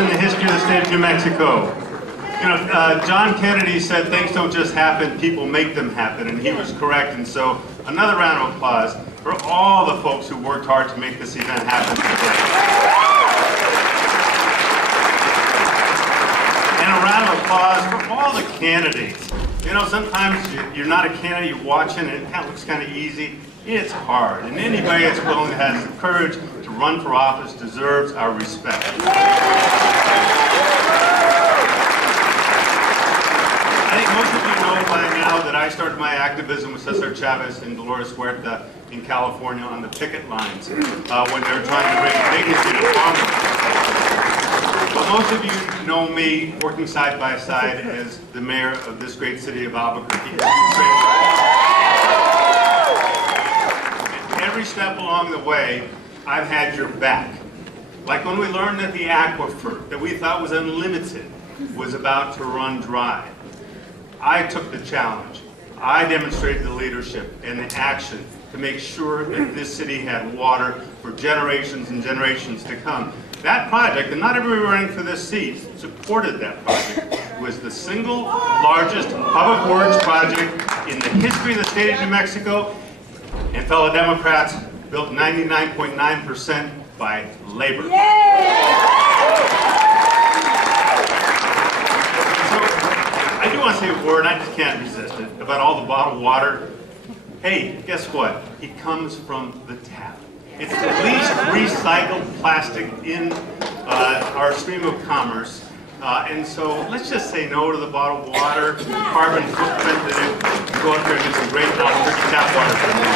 in the history of the state of New Mexico. You know, John Kennedy said things don't just happen, people make them happen, and he was correct. And so, another round of applause for all the folks who worked hard to make this event happen today. And a round of applause for all the candidates. You know, sometimes you're not a candidate, you're watching, and it kind of looks kind of easy. It's hard, and anybody that's willing, that has the courage to run for office deserves our respect. I think most of you know by now that I started my activism with Cesar Chavez and Dolores Huerta in California on the picket lines when they were trying to bring dignity to farmers. But most of you know me working side by side as the mayor of this great city of Albuquerque. And every step along the way, I've had your back. Like when we learned that the aquifer that we thought was unlimited was about to run dry. I took the challenge. I demonstrated the leadership and the action to make sure that this city had water for generations and generations to come. That project, and not everybody running for this seat supported that project, was the single largest public works project in the history of the state of New Mexico, and fellow Democrats, built 99.9% by labor. I do want to say a word, I just can't resist it, about all the bottled water. Hey, guess what? It comes from the tap. It's the least recycled plastic in our stream of commerce. And so let's just say no to the bottled water, carbon footprint that it, go out there and get some great Albuquerque tap water from you.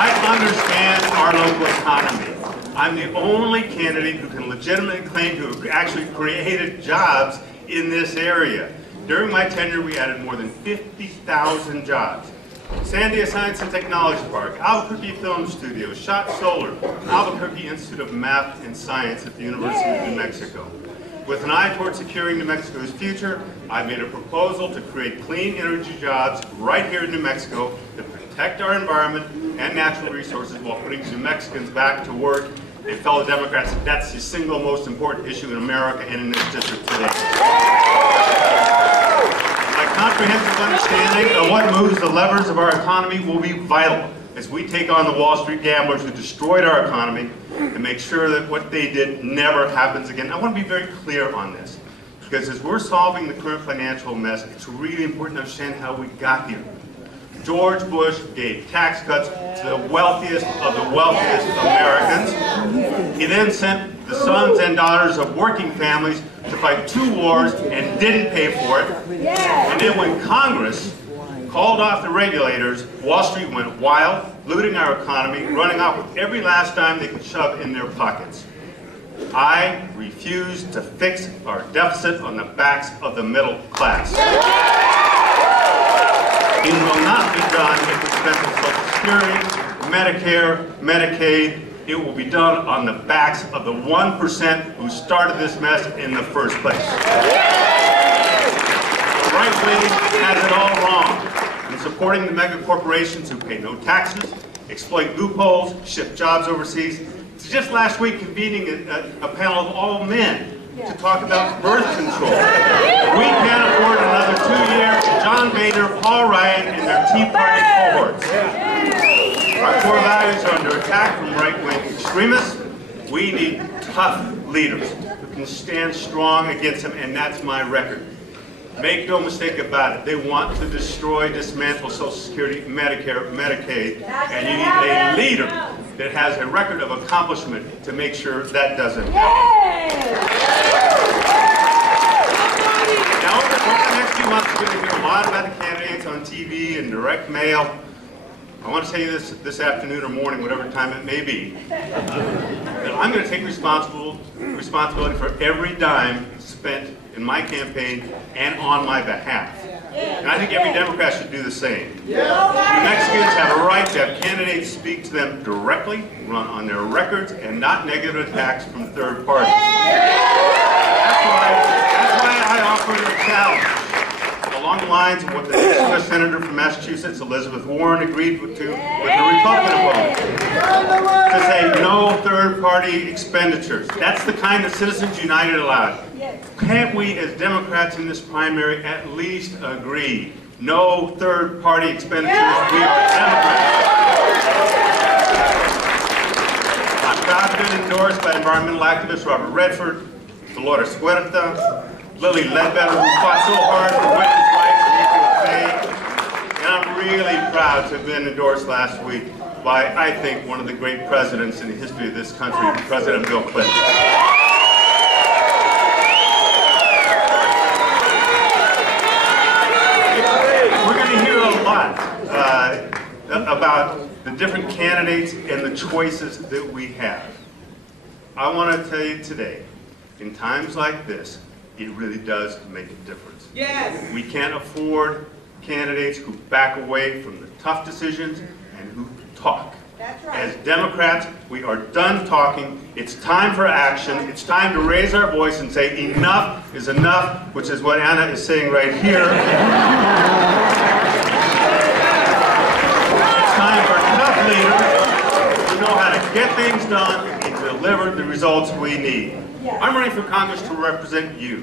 I understand our local economy. I'm the only candidate who can legitimately claim to have actually created jobs in this area. During my tenure, we added more than 50,000 jobs. Sandia Science and Technology Park, Albuquerque Film Studio, Shot Solar, Albuquerque Institute of Math and Science at the University of New Mexico. With an eye toward securing New Mexico's future, I made a proposal to create clean energy jobs right here in New Mexico that protect our environment and natural resources while putting New Mexicans back to work. And fellow Democrats, that's the single most important issue in America and in this district today. Comprehensive understanding of what moves the levers of our economy will be vital as we take on the Wall Street gamblers who destroyed our economy and make sure that what they did never happens again. I want to be very clear on this, because as we're solving the current financial mess, it's really important to understand how we got here. George Bush gave tax cuts to the wealthiest of the wealthiest Americans. He then sent the sons and daughters of working families to fight 2 wars and didn't pay for it. And then when Congress called off the regulators, Wall Street went wild, looting our economy, running off with every last dime they could shove in their pockets. I refuse to fix our deficit on the backs of the middle class. It will not be done at the expense of Social Security, Medicare, Medicaid. It will be done on the backs of the 1% who started this mess in the first place. The right wing has it all wrong in supporting the mega corporations who pay no taxes, exploit loopholes, ship jobs overseas. Just last week convening a panel of all men to talk about birth control. We can't afford another 2 years of John Boehner, Paul Ryan, and their Tea Party cohorts. Our core values are under attack from right-wing extremists. We need tough leaders who can stand strong against them, and that's my record. Make no mistake about it. They want to destroy, dismantle Social Security, Medicare, Medicaid, and you need a leader that has a record of accomplishment to make sure that doesn't happen. Now, over the next few months, we're going to hear a lot about the candidates on TV and direct mail. I want to tell you this afternoon or morning, whatever time it may be, that I'm going to take responsibility for every dime spent in my campaign and on my behalf. And I think every Democrat should do the same. New Mexicans have a right to have candidates speak to them directly, run on their records, and not negative attacks from third parties. That's why I offer the challenge, along the lines of what the U.S. Senator from Massachusetts, Elizabeth Warren, agreed with the Republican opponent. To say no third-party expenditures. That's the kind of Citizens United allowed. Can't we, as Democrats in this primary, at least agree? No third-party expenditures. We are Democrats. I'm proud to have been endorsed by environmental activist Robert Redford, Dolores Huerta, Lily Ledbetter, who fought so hard for women's rights and equal pay. And I'm really proud to have been endorsed last week by, I think, one of the great presidents in the history of this country, President Bill Clinton. We're going to hear a lot about the different candidates and the choices that we have. I want to tell you today, in times like this, it really does make a difference. Yes. We can't afford candidates who back away from the tough decisions and who talk. That's right. As Democrats, we are done talking. It's time for action. It's time to raise our voice and say enough is enough, which is what Anna is saying right here. It's time for tough leaders who know how to get things done and deliver the results we need. I'm running for Congress to represent you,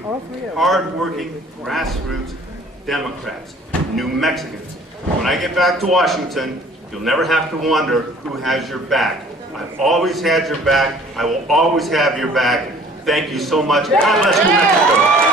hard-working, grassroots Democrats, New Mexicans. When I get back to Washington, you'll never have to wonder who has your back. I've always had your back. I will always have your back. Thank you so much. God bless New Mexico.